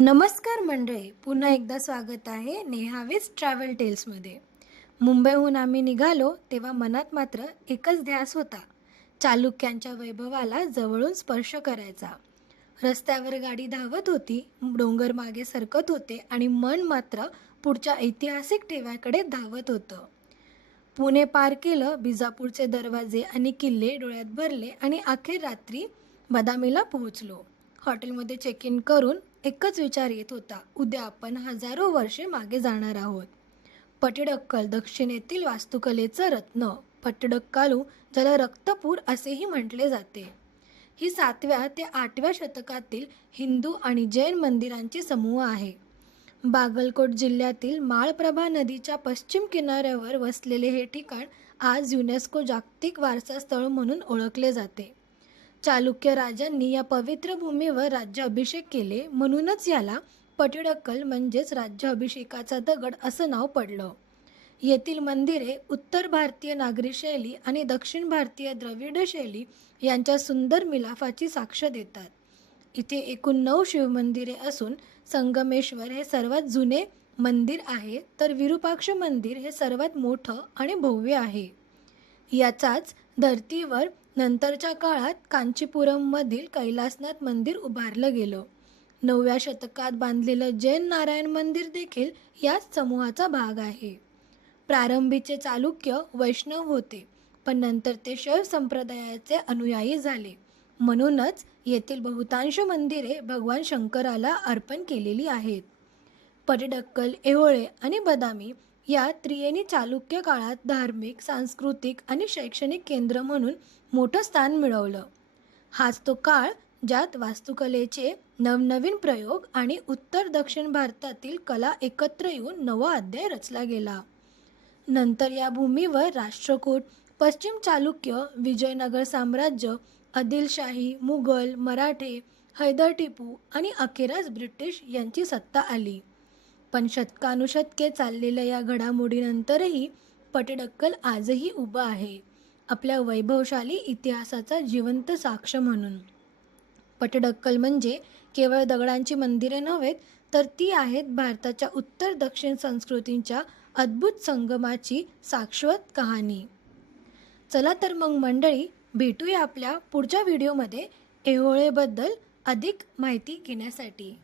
नमस्कार मंडळी पुन्हा एकदा स्वागत आहे नेहावेस ट्रॅव्हल टेल्समध्ये मुंबईहून आम्ही निघालो तेव्हा मनात मात्र एकच ध्यास होता चालुक्यांच्या वैभवाला जवळून स्पर्श करायचा. रस्त्यावर गाडी धावत होती डोंगर मागे सरकत होते आणि मन मात्र पुढच्या ऐतिहासिक ठेव्याकडे धावत होतं. पुणे पार केलं बिजापूरचे दरवाजे आणि किल्ले डोळ्यात भरले आणि अखेर रात्री बदामीला पोहोचलो. हॉटेलमध्ये चेक इन करून एकच विचार येत होता उद्या आपण हजारो वर्षे मागे जाणार आहोत. पटडक्कल दक्षिणेतील वास्तुकलेचं रत्न पटडक्कालू ज्याला रक्तपूर असेही म्हटले जाते. ही सातव्या ते आठव्या शतकातील हिंदू आणि जैन मंदिरांची समूह आहे. बागलकोट जिल्ह्यातील माळप्रभा नदीच्या पश्चिम किनाऱ्यावर वसलेले हे ठिकाण आज युनेस्को जागतिक वारसा स्थळ म्हणून ओळखले जाते. चालुक्य राजांनी या पवित्र भूमीवर राज्याभिषेक केले. म्हणूनच याला पटिडक्कल म्हणजेच राज्याभिषेकाचा दगड असं नाव पडलं. येथील मंदिरे उत्तर भारतीय नागरी शैली आणि दक्षिण भारतीय द्रविड शैली यांच्या सुंदर मिलाफाची साक्ष देतात. इथे एकूण नऊ शिवमंदिरे असून संगमेश्वर हे सर्वात जुने मंदिर आहे तर विरूपाक्ष मंदिर हे सर्वात मोठं आणि भव्य आहे. याचाच धर्तीवर नंतरच्या काळात कांचीपुरममधील कैलासनाथ मंदिर उभारलं गेलं. नवव्या शतकात बांधलेलं जैन नारायण मंदिर देखील याच समूहाचा भाग आहे. प्रारंभीचे चालुक्य वैष्णव होते पण नंतर ते शैव संप्रदायाचे अनुयायी झाले. म्हणूनच येथील बहुतांश मंदिरे भगवान शंकराला अर्पण केलेली आहेत. पटिडक्कल एहोळे आणि बदामी या त्रियेनी चालुक्य काळात धार्मिक सांस्कृतिक आणि शैक्षणिक केंद्र म्हणून मोठं स्थान मिळवलं. हाच तो काळ ज्यात वास्तुकलेचे नवनवीन प्रयोग आणि उत्तर दक्षिण भारतातील कला एकत्र येऊन नवा अध्याय रचला गेला. नंतर या भूमीवर राष्ट्रकूट पश्चिम चालुक्य विजयनगर साम्राज्य आदिलशाही मुघल मराठे हैदर टिपू आणि अखेरच ब्रिटिश यांची सत्ता आली. पण शतकानुशतके चाललेल्या या घडामोडीनंतरही पटडक्कल आजही उभं आहे. आपल्या वैभवशाली इतिहासाचा जिवंत साक्ष म्हणून. पटडक्कल म्हणजे केवळ दगडांची मंदिरे नव्हेत तर ती आहेत भारताच्या उत्तर दक्षिण संस्कृतींच्या अद्भुत संगमाची साक्षवत कहाणी. चला तर मग मंडळी भेटूया आपल्या पुढच्या व्हिडिओमध्ये ऐहोळेबद्दल अधिक माहिती घेण्यासाठी.